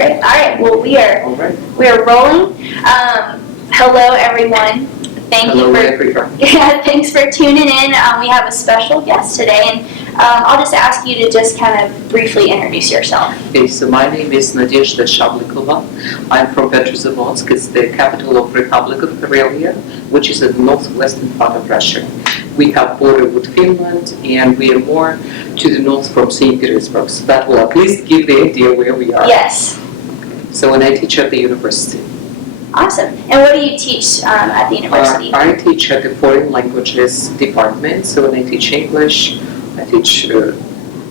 Great. All right. Well, we are rolling. Hello, everyone. Thanks for tuning in. We have a special guest today, and I'll just ask you to just kind of briefly introduce yourself. Okay, so my name is Nadezhda Shablikova. I'm from Petrozavodsk. It's the capital of Republic of Karelia, which is in the northwestern part of Russia. We have border with Finland, and we are more to the north from St. Petersburg. So that will at least give the idea where we are. Yes. So when I teach at the university. Awesome. And what do you teach at the university? I teach at the foreign languages department. So when I teach English, I teach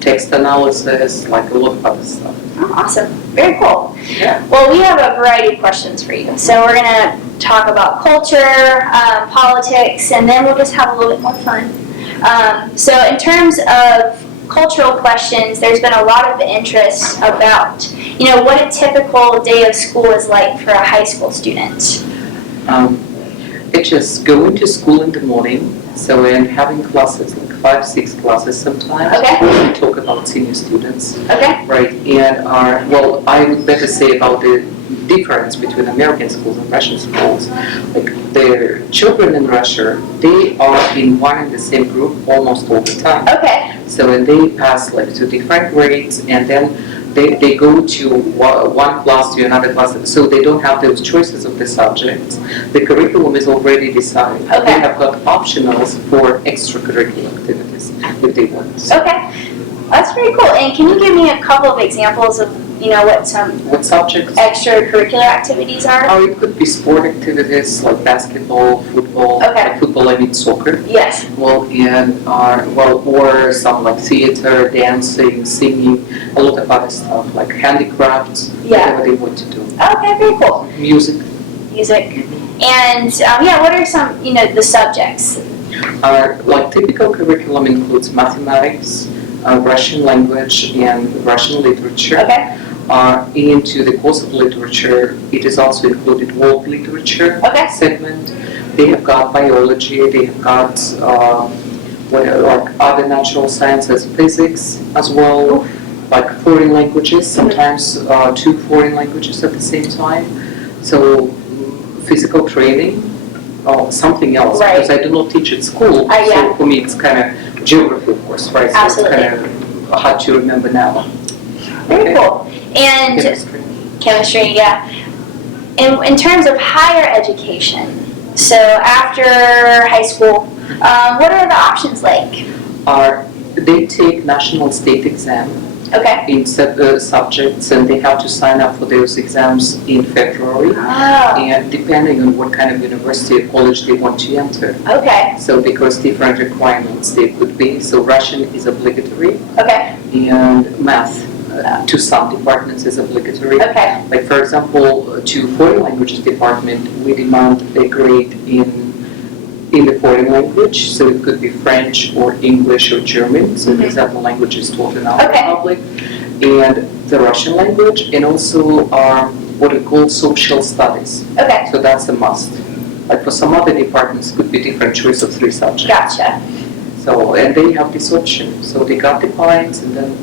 text analysis, like a lot of other stuff. Oh, awesome. Very cool. Yeah. Well, we have a variety of questions for you. So we're going to talk about culture, politics, and then we'll just have a little bit more fun. So in terms of cultural questions, there's been a lot of interest about, what a typical day of school is like for a high school student. It's just going to school in the morning, and having classes, like 5-6 classes sometimes. Okay. We talk about senior students. Okay. Right, and I would better say about the difference between American schools and Russian schools. Like the children in Russia, they are in one and the same group almost all the time. Okay. So and they pass like to different grades, and then they go to one class to another class, so they don't have those choices of the subjects. The curriculum is already decided. Okay. They have got optionals for extracurricular activities if they want. Okay. That's very cool. And can you give me a couple of examples of what subjects? Extracurricular activities are? Oh, it could be sport activities like basketball, football. Okay. Like football, I mean soccer. Yes. Well, and or some like theater, dancing, singing, a lot of other stuff like handicrafts, whatever they want to do. Okay, very cool. Music. And what are some the subjects? Like typical curriculum includes mathematics, Russian language, and Russian literature. Okay. Into the course of literature, it is also included world literature segment. They have got biology, they have got like other natural sciences, physics as well, like foreign languages, sometimes 2 foreign languages at the same time. So physical training, something else, because I do not teach at school, so for me it's kind of geography, of course, right? So Absolutely. it's kind of hard to remember now. Very cool. And chemistry, yeah. In terms of higher education, so after high school, what are the options like? They take national state exam in subjects, and they have to sign up for those exams in February. And depending on what kind of university or college they want to enter. Okay. So because different requirements they could be. So Russian is obligatory. Okay. And math to some departments is obligatory. Okay. Like for example, to foreign languages department, we demand a grade in the foreign language, so it could be French or English or German, so these are the languages taught in our republic, and the Russian language, and also what we call social studies. Okay. So that's a must. Like for some other departments, it could be different choice of 3 subjects. Gotcha. So, and they have this option, so they got the points, and then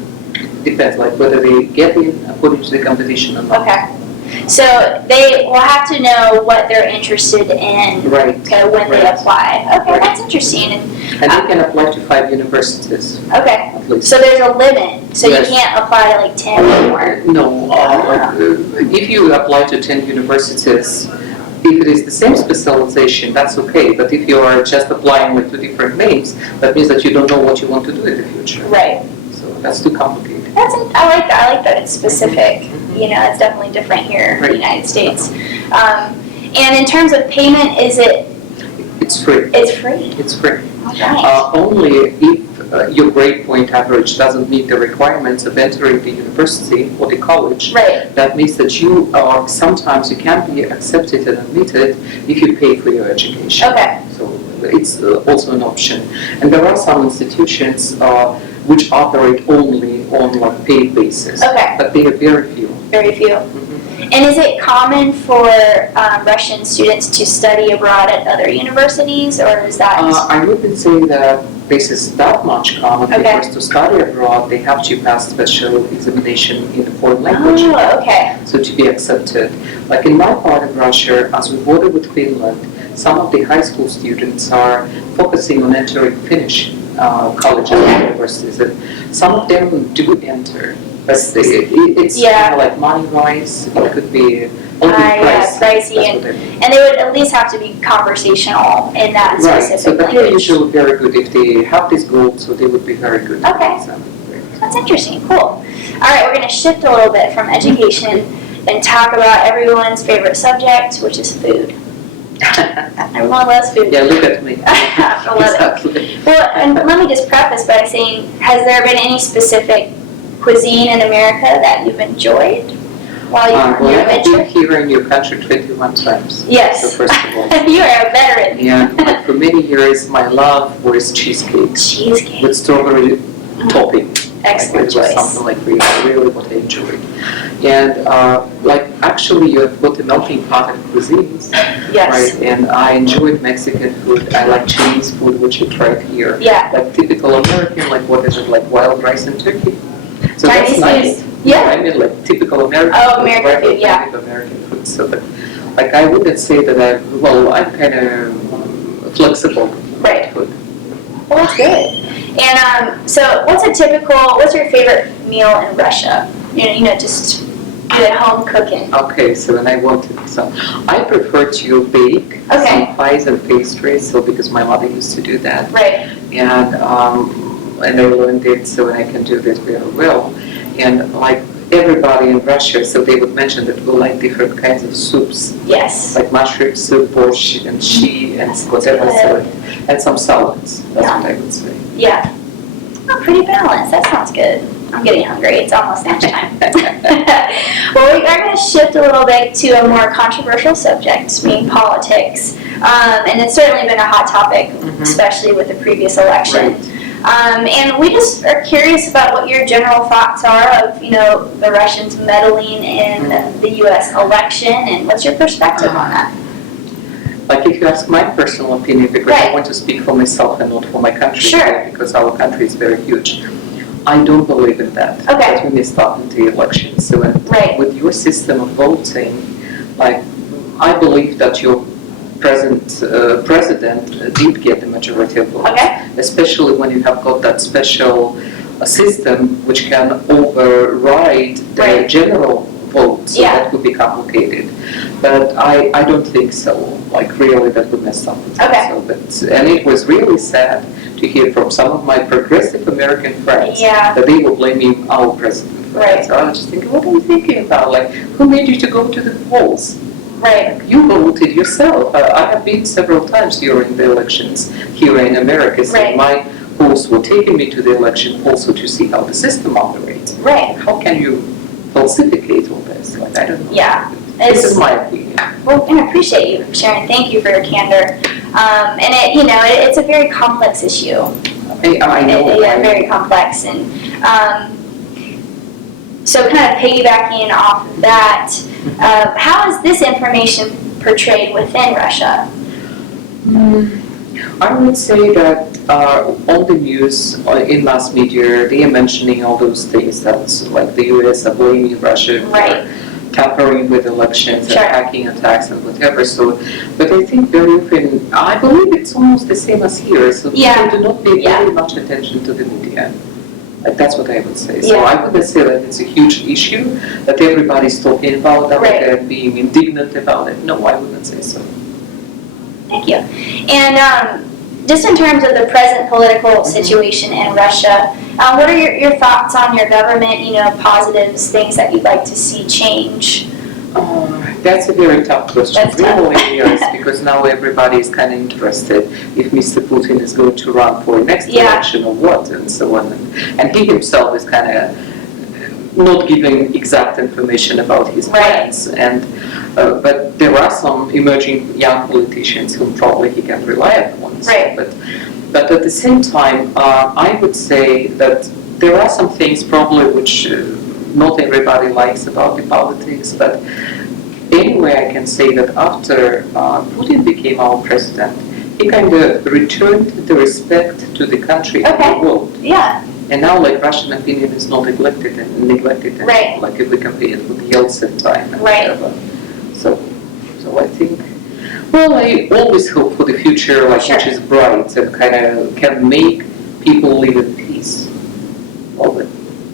depends, like whether they get in according to the competition or not. Okay. So they will have to know what they're interested in when they apply. Okay, that's interesting. And they can apply to 5 universities. Okay. At least. So there's a limit. So you can't apply to like 10 or more. No. If you apply to 10 universities, if it is the same specialization, that's okay. But if you are just applying like to different names, that means that you don't know what you want to do in the future. Right. So that's too complicated. I like that. I like that it's specific. It's definitely different here in the United States. And in terms of payment, is it? It's free. It's free. It's free. Right. Only if your grade point average doesn't meet the requirements of entering the university or the college. Right. That means that sometimes you can't be accepted and admitted if you pay for your education. Okay. So it's also an option. And there are some institutions which operate only on like paid basis. Okay. But they are very few. Very few. And is it common for Russian students to study abroad at other universities, or is that? I wouldn't say that this is that much common because to study abroad, they have to pass special examination in the foreign language. Oh, okay. So to be accepted. Like in my part of Russia, as we border with Finland, some of the high school students are focusing on entering Finnish colleges and universities. And some of them do enter, but it's kind of like money-wise, it could be a little bit pricey, and they would at least have to be conversational in that specific so language. they're usually very good if they have this goal, so they would be very good. Okay, that's interesting, cool. All right, we're going to shift a little bit from education and talk about everyone's favorite subject, which is food. Everyone loves food. Yeah, look at me. I love it. Well, and let me just preface by saying, has there been any specific cuisine in America that you've enjoyed while you were on your I've been adventure? here in your country 21 times. Yes. So first of all. You are a veteran. Yeah, like for many years my love was cheesecake. Cheesecake. With strawberry topping. Excellent It was choice. something like really what I enjoyed. And like actually you have got a melting pot of cuisines. Yes. Right, and I enjoyed Mexican food. I like Chinese food, which you tried here. Yeah. Like typical American, like what is it, like wild rice and turkey. So Chinese that's nice. food. Yeah. I mean like typical American Oh, food. American right? food, yeah. Kind of American food. So that, like I wouldn't say that I'm kind of flexible. Right. Food. Well, that's good. And so what's your favorite meal in Russia? You know, just good home cooking. Okay, so when I wanted, so I prefer to bake some pies and pastries, so because my mother used to do that. Right. And I learned it, so I can do this very well. And like everybody in Russia, so they would mention that we like different kinds of soups. Yes. Like mushroom soup, borscht, and shi, and whatever, so, and some salads. That's what I would say. Yeah. Oh, pretty balanced. That sounds good. I'm getting hungry. It's almost lunchtime. Well, we are going to shift a little bit to a more controversial subject, being politics. And it's certainly been a hot topic, especially with the previous election. Right. And we just are curious about what your general thoughts are of, the Russians meddling in the U.S. election, and what's your perspective on that? Like if you ask my personal opinion, because I want to speak for myself and not for my country, Sure. because our country is very huge. I don't believe in that. Okay. That we missed out in the election. So with your system of voting, like I believe that your president did get the majority of votes. Okay. Especially when you have got that special system which can override the general vote, so that would be complicated. But I don't think so, like really that would mess up. Okay. So, and it was really sad to hear from some of my progressive American friends that they were blaming our president for that. So I was just thinking, what are you thinking about? Like, who made you to go to the polls? Right. Like, you voted yourself. I have been several times during the elections here in America, so my polls were taking me to the election also to see how the system operates. Right. How can you falsificate all this? Like, I don't know. Yeah. This is my opinion. Well, and I appreciate you sharing. Thank you for your candor. And it's a very complex issue. I know. Yeah, very complex. And so kind of piggybacking off of that, how is this information portrayed within Russia? I would say that all the news in mass media, they are mentioning all those things that's like the US are blaming Russia for tampering with elections and hacking attacks and whatever. So, but I think very often, I believe it's almost the same as here. So people do not pay very much attention to the media. Like that's what I would say. So I wouldn't say that it's a huge issue that everybody's talking about, that they're being indignant about it. No, I wouldn't say so. Thank you. And just in terms of the present political situation in Russia, what are your thoughts on your government, positives, things that you'd like to see change? That's a very tough question. That's tough. Really, yes, because now everybody is kind of interested if Mr. Putin is going to run for next election or what, and so on. And he himself is kind of not giving exact information about his plans. And but there are some emerging young politicians whom probably he can rely upon. But at the same time, I would say that there are some things probably which not everybody likes about the politics, but anyway, I can say that after Putin became our president, he kind of returned the respect to the country and the world. Yeah. And now, like, Russian opinion is not neglected and Right. like if we compare it with Yeltsin time and Right. whatever. So I think, well, I always hope for the future, like, Sure. which is bright and kind of can make people live in peace. Well, but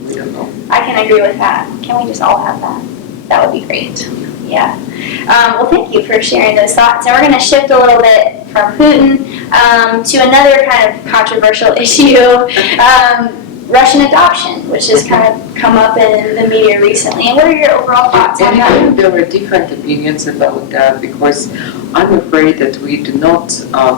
we don't know. I can agree with that. Can we just all have that? That would be great. Yeah. Well, thank you for sharing those thoughts. And we're going to shift a little bit from Putin to another kind of controversial issue, Russian adoption, which has kind of come up in the media recently. And what are your overall thoughts on And I that? think there are different opinions about that because I'm afraid that we do not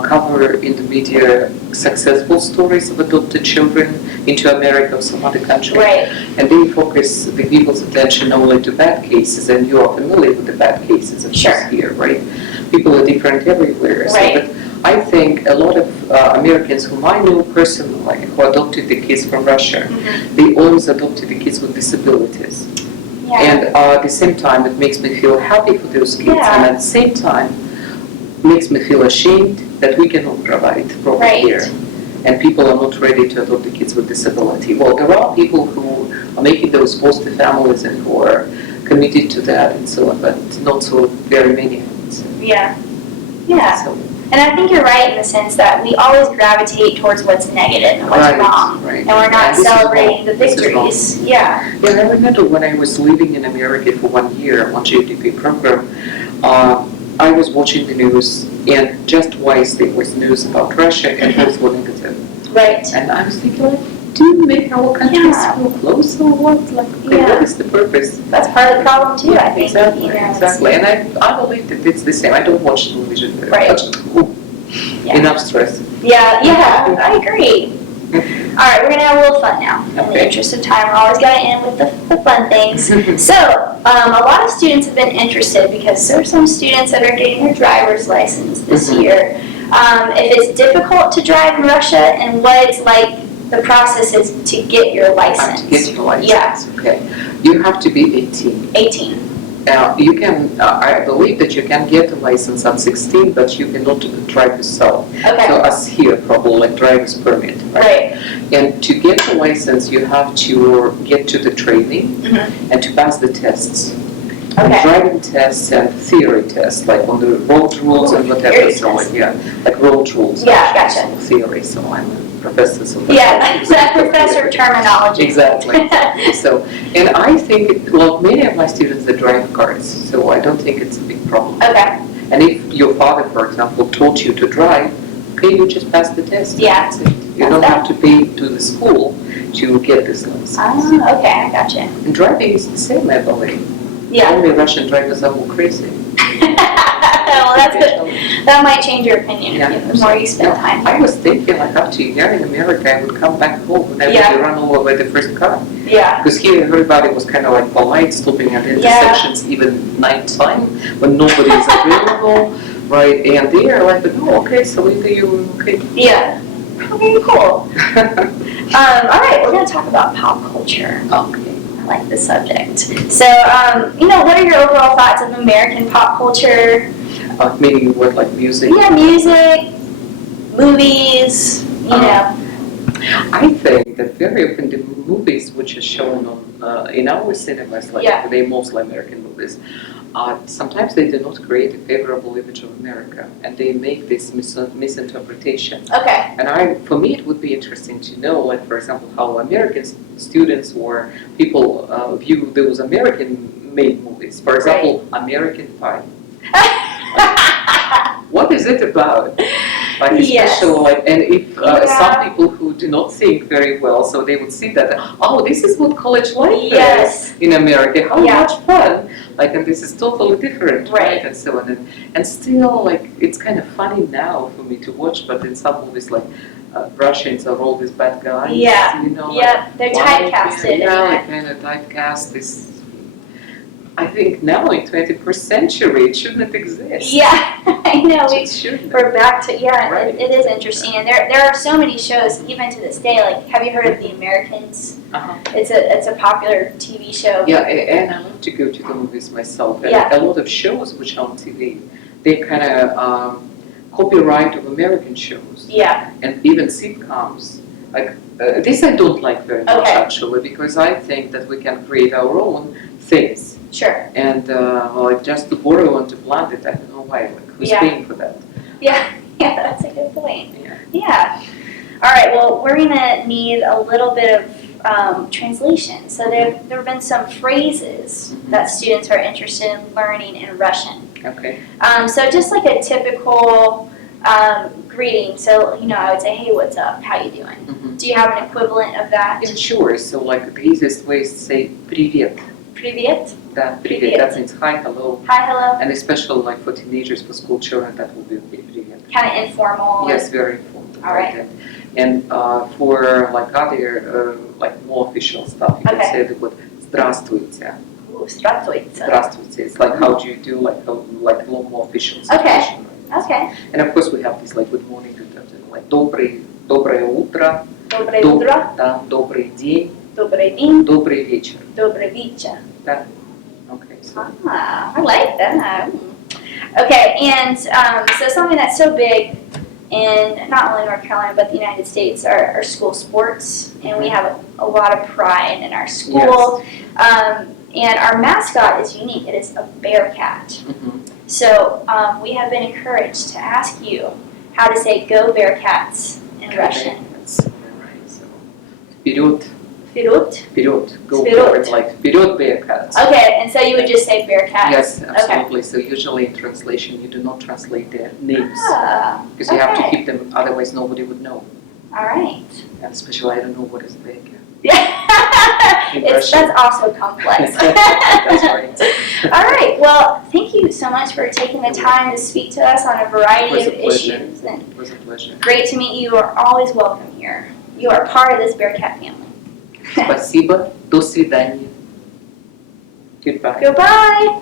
cover in the media successful stories of adopted children into America or some other country. Right. And they focus the people's attention only to bad cases, and you are familiar with the bad cases, of course, here, right? People are different everywhere. Right. But I think a lot of Americans whom I know personally, who adopted the kids from Russia, they always adopted the kids with disabilities. Yeah. And at the same time, it makes me feel happy for those kids, Yeah. and at the same time, makes me feel ashamed that we cannot provide proper care. And people are not ready to adopt the kids with disability. Well, there are people who are making those foster families and who are committed to that and so on, but not so very many. So, Yeah. Yeah. so, And I think you're right in the sense that we always gravitate towards what's negative and what's wrong. right. And we're not And this is celebrating the wrong. This is wrong. victories. Yeah. Yeah, I remember when I was living in America for 1 year on JDP program, I was watching the news, and just twice there was news about Russia, and both were negative. Right. And I was thinking, like, do you make our countries feel close or what? Like, okay, what is the purpose? That's part of the problem too, I think. Exactly, You know, exactly. And I believe that it's the same. I don't watch television. Right. Yeah. Enough stress. Yeah, I agree. All right, we're going to have a little fun now. In the Okay. interest of time, we're always going to end with the fun things. So, a lot of students have been interested because there are some students that are getting their driver's license this year. If it's difficult to drive in Russia and what it's like, the process is to get your license. To get your license. Yeah. Okay. You have to be 18. 18. You can, I believe that you can get a license at 16, but you cannot drive yourself. Okay. So as here, probably like driver's permit. Right. And to get the license, you have to get to the training and to pass the tests. Okay. Driving tests and theory tests, like on the road rules and whatever. Theory So tests. like, like road rules. Yeah, gotcha. So theory, so I'm a professor. So Yeah, that's that professor terminology. Exactly. So, and I think, well, many of my students, they drive cars, so I don't think it's a big problem. Okay. And if your father, for example, taught you to drive, okay, you just pass the test. Yeah. That's it. You don't have to pay to the school to get this license. Oh, okay, I gotcha. And driving is the same, I believe. Yeah. Only Russian drivers are more crazy. Well, that's good. That might change your opinion the more you spend time. I was thinking, like, after a year in America, I would come back home and I would be run over by the first car. Yeah. Because here everybody was kind of like polite, stopping at intersections, even night time when nobody is available, right? And they are like, oh, okay, so you're okay. Yeah. Very cool. All right, we're going to talk about pop culture. Okay. I like this subject. So, what are your overall thoughts of American pop culture? Meaning what, like music? Yeah, music, movies, you know. I think that very often the movies which are shown on in our cinemas, like they're mostly American movies, sometimes they do not create a favorable image of America, and they make this misinterpretation. Okay. And for me, it would be interesting to know, like, for example, how American students or people view those American-made movies. For example, American Pie. What is it about? Like a special, like, and if some people who do not sing very well, so they would see that, oh, this is what college life is in America. How much fun! Like, and this is totally different, right? And so on, and still, like, it's kind of funny now for me to watch, but in some movies, like, Russians are all these bad guys. Yeah, you know, they're typecasted. Like, kind of typecast this. I think now in 21st century it shouldn't exist. Yeah, I know. We're back to, Right. it is interesting. And there are so many shows, even to this day, like, have you heard of The Americans? It's a popular TV show. Yeah, and I love to go to the movies myself. And a lot of shows which are on TV, they kind of copyright of American shows Yeah. and even sitcoms. Like this, I don't like very much Okay. actually, because I think that we can create our own things. Sure. And like just to borrow and to plant it, I don't know why. Like who's Yeah. paying for that? Yeah. Yeah, that's a good point. Yeah. Yeah. All right. Well, we're gonna need a little bit of translation. So there have been some phrases that students are interested in learning in Russian. Okay. So just like a typical greeting. So I would say, "Hey, what's up? How you doing?" Mm-hmm. Do you have an equivalent of that? Yeah, sure. So like the easiest way is to say "привет." Привет. That Привет. "привет" that means hi, hello, Hi, hello. and especially like for teenagers, for school children, that will be "привет." Kind of informal. Yes, very important. All right. Like that. And for like other like more official stuff, you Okay. can say the word "здравствуйте." Ooh, здравствуйте. "Здравствуйте." It's like how do you do like a little more official Okay. situation. Right? Okay. And of course we have this like good morning, like доброе утро, Доброе утро. да, добрый день, Добрый день. добрый вечер. Добрый вечер. Да. Okay. So. I like that. Okay, and so something that's so big in not only North Carolina but the United States are school sports, and we have a lot of pride in our school. And our mascot is unique. It is a bear cat. Mm-hmm. So we have been encouraged to ask you how to say "Go Bearcats" in Russian. That's right. So вперед, Вперед. вперед, go Вперед. forward, like вперед, Bearcats. Okay, and so you would just say Bearcats. Yes, absolutely. So usually in translation, you do not translate their names Ah, because you have to okay. keep them. Otherwise, nobody would know. All right. And especially, I don't know what is Bearcat. Yeah, In Russian. that's also complex. That's right. All right. Well, thank you so much for taking the time to speak to us on a variety It was of a pleasure. issues. And It was a pleasure. great to meet you. You are always welcome here. You are part of this Bearcat family. Спасибо. До свидания. Goodbye. Goodbye.